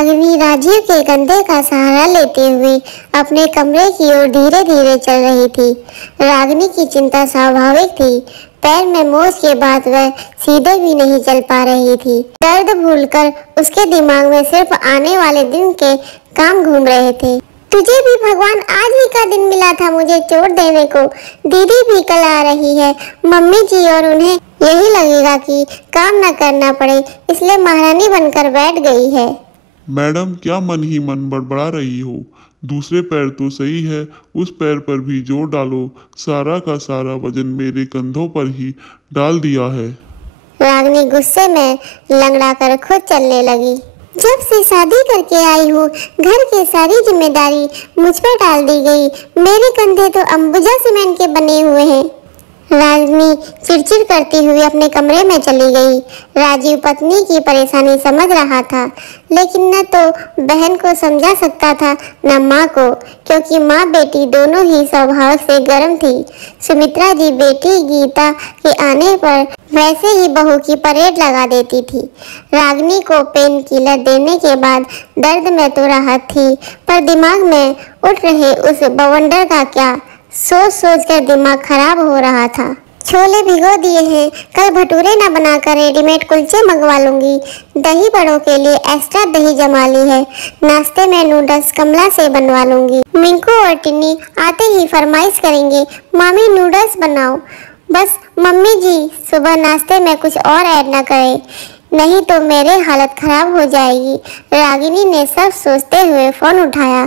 रागिनी राजीव के कंधे का सहारा लेते हुए अपने कमरे की ओर धीरे धीरे चल रही थी। रागिनी की चिंता स्वाभाविक थी। पैर में मोच के बाद वह सीधे भी नहीं चल पा रही थी। दर्द भूलकर उसके दिमाग में सिर्फ आने वाले दिन के काम घूम रहे थे। तुझे भी भगवान आज ही का दिन मिला था मुझे चोट देने को। दीदी भी कल आ रही है मम्मी जी, और उन्हें यही लगेगा कि काम न करना पड़े, इसलिए महारानी बनकर बैठ गई है। मैडम, क्या मन ही मन बड़बड़ा रही हो? दूसरे पैर तो सही है, उस पैर पर भी जोर डालो। सारा का सारा वजन मेरे कंधों पर ही डाल दिया है। रागिनी गुस्से में लंगड़ा कर खुद चलने लगी। जब से शादी करके आई हूँ, घर की सारी जिम्मेदारी मुझ पर डाल दी गई। मेरे कंधे तो अंबुजा सीमेंट के बने हुए हैं। रागिनी चिड़चिड़ करती हुई अपने कमरे में चली गई। राजीव पत्नी की परेशानी समझ रहा था, लेकिन न तो बहन को समझा सकता था न माँ को, क्योंकि माँ बेटी दोनों ही स्वभाव से गर्म थी। सुमित्रा जी बेटी गीता के आने पर वैसे ही बहू की परेड लगा देती थी। रागिनी को पेन किलर देने के बाद दर्द में तो राहत थी, पर दिमाग में उठ रहे उस बवंडर का क्या, सोच सोच कर दिमाग खराब हो रहा था। छोले भिगो दिए हैं, कल भटूरे न बनाकर रेडीमेड कुलचे मंगवा लूंगी। दही बड़ों के लिए एक्स्ट्रा दही जमा ली है। नाश्ते में नूडल्स कमला से बनवा लूंगी। मिंकू और टिन्नी आते ही फरमाइश करेंगे, मामी नूडल्स बनाओ। बस मम्मी जी सुबह नाश्ते में कुछ और ऐड न करें, नहीं तो मेरे हालत खराब हो जाएगी। रागिनी ने सब सोचते हुए फोन उठाया।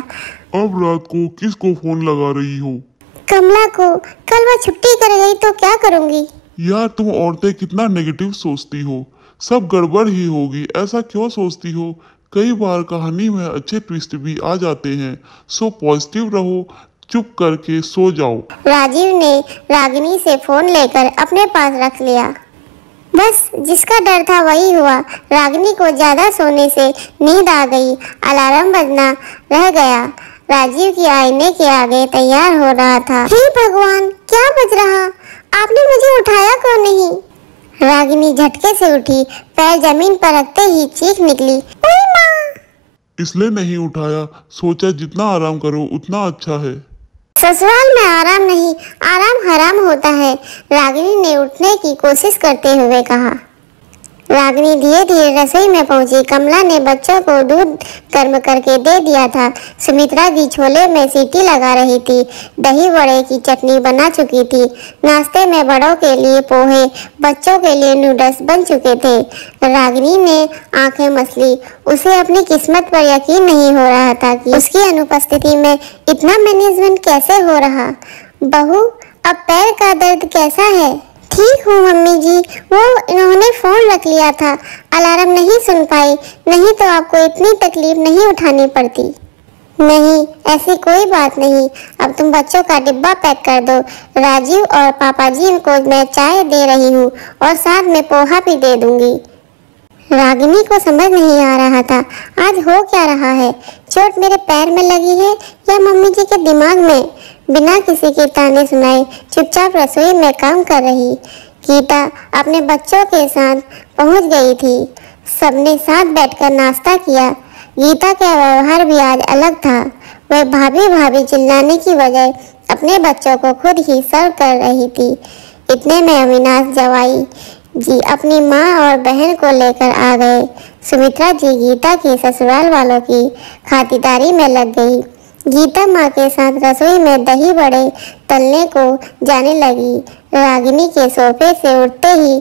अब रात को किसको फोन लगा रही हो? कमला को। कल वह छुट्टी कर गई तो क्या करूंगी? यार, तुम औरतें कितना नेगेटिव सोचती हो। सब गड़बड़ ही होगी, ऐसा क्यों सोचती हो? कई बार कहानी में अच्छे ट्विस्ट भी आ जाते हैं। सो पॉजिटिव रहो, चुप करके सो जाओ। राजीव ने रागिनी से फोन लेकर अपने पास रख लिया। बस जिसका डर था वही हुआ। रागिनी को ज्यादा सोने से नींद आ गई। अलार्म बजना रह गया। राजीव की आईने के आगे तैयार हो रहा था। हे भगवान, क्या बज रहा? आपने मुझे उठाया क्यों नहीं? रागिनी झटके से उठी, पैर जमीन पर रखते ही चीख निकली, ओए माँ! इसलिए नहीं उठाया, सोचा जितना आराम करो उतना अच्छा है। ससुराल में आराम नहीं, आराम हराम होता है। रागिनी ने उठने की कोशिश करते हुए कहा। रागिनी धीरे धीरे रसोई में पहुंची। कमला ने बच्चों को दूध गर्म करके दे दिया था। सुमित्रा जी छोले में सीटी लगा रही थी। दही बड़े की चटनी बना चुकी थी। नाश्ते में बड़ों के लिए पोहे, बच्चों के लिए नूडल्स बन चुके थे। रागिनी ने आंखें मसली। उसे अपनी किस्मत पर यकीन नहीं हो रहा था कि उसकी अनुपस्थिति में इतना मैनेजमेंट कैसे हो रहा। बहू, अब पैर का दर्द कैसा है? ठीक हूँ मम्मी जी, वो इन्होंने फोन रख लिया था, अलार्म नहीं सुन पाई, नहीं तो आपको इतनी तकलीफ नहीं उठानी पड़ती। नहीं, ऐसी कोई बात नहीं। अब तुम बच्चों का डिब्बा पैक कर दो। राजीव और पापा जी को मैं चाय दे रही हूँ और साथ में पोहा भी दे दूंगी। रागिनी को समझ नहीं आ रहा था आज हो क्या रहा है। चोट मेरे पैर में लगी है या मम्मी जी के दिमाग में? बिना किसी के ताने सुनाए चुपचाप रसोई में काम कर रही गीता अपने बच्चों के साथ पहुंच गई थी। सबने साथ बैठकर नाश्ता किया। गीता का व्यवहार भी आज अलग था। वह भाभी भाभी चिल्लाने की बजाय अपने बच्चों को खुद ही सर्व कर रही थी। इतने में अविनाश जवाई जी अपनी माँ और बहन को लेकर आ गए। सुमित्रा जी गीता के ससुराल वालों की खातिरदारी में लग गई। गीता माँ के साथ रसोई में दही बड़े तलने को जाने लगी। रागिनी के सोफे से उठते ही,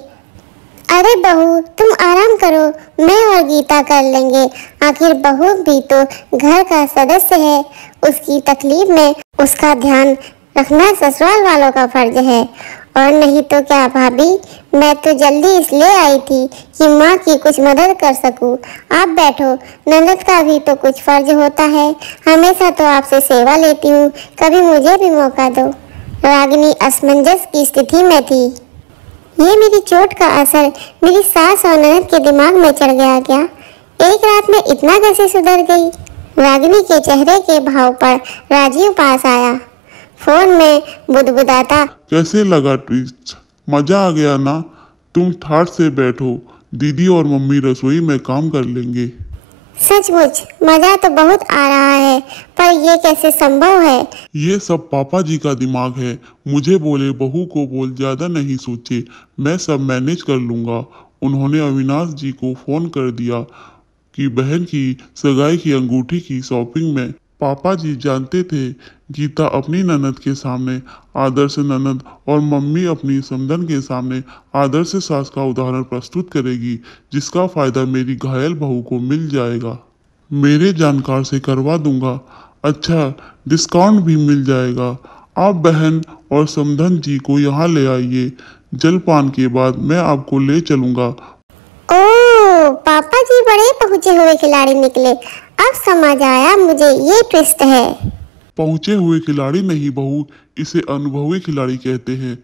अरे बहू तुम आराम करो, मैं और गीता कर लेंगे। आखिर बहू भी तो घर का सदस्य है, उसकी तकलीफ में उसका ध्यान रखना ससुराल वालों का फर्ज है। और नहीं तो क्या भाभी, मैं तो जल्दी इसलिए आई थी कि माँ की कुछ मदद कर सकूं। आप बैठो, ननद का भी तो कुछ फर्ज होता है। हमेशा तो आपसे सेवा लेती हूँ, कभी मुझे भी मौका दो। रागिनी असमंजस की स्थिति में थी। ये मेरी चोट का असर मेरी सास और ननद के दिमाग में चढ़ गया क्या? एक रात में इतना कैसे सुधर गई? रागिनी के चेहरे के भाव पर राजीव पास आया। फोन में बुदबुदाता, कैसे लगा ट्विस्ट? मजा आ गया ना? तुम ठाठ से बैठो, दीदी और मम्मी रसोई में काम कर लेंगे। सचमुच मजा तो बहुत आ रहा है, पर ये कैसे संभव है? ये सब पापा जी का दिमाग है। मुझे बोले बहू को बोल, ज्यादा नहीं सोचे, मैं सब मैनेज कर लूंगा। उन्होंने अविनाश जी को फोन कर दिया कि बहन की सगाई की अंगूठी की शॉपिंग में पापा जी जानते थे गीता अपनी ननद के सामने आदर्श ननद और मम्मी अपनी समधन के सामने आदर्श सास का उदाहरण प्रस्तुत करेगी, जिसका फायदा मेरी घायल बहू को मिल जाएगा। मेरे जानकार से करवा दूंगा। अच्छा, डिस्काउंट भी मिल जाएगा। आप बहन और समधन जी को यहाँ ले आइए। जलपान के बाद मैं आपको ले चलूंगा। ओह, पापा जी बड़े पहुंचे हुए खिलाड़ी निकले। अब समझ आया मुझे, ये ट्विस्ट है। पहुंचे हुए खिलाड़ी नहीं बहू, इसे अनुभवी खिलाड़ी कहते हैं।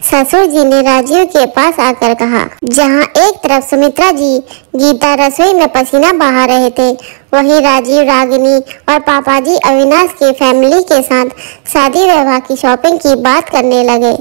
ससुर जी ने राजीव के पास आकर कहा। जहां एक तरफ सुमित्रा जी गीता रसोई में पसीना बहा रहे थे, वहीं राजीव, रागिनी और पापा जी अविनाश की फैमिली के साथ शादी विवाह की शॉपिंग की बात करने लगे।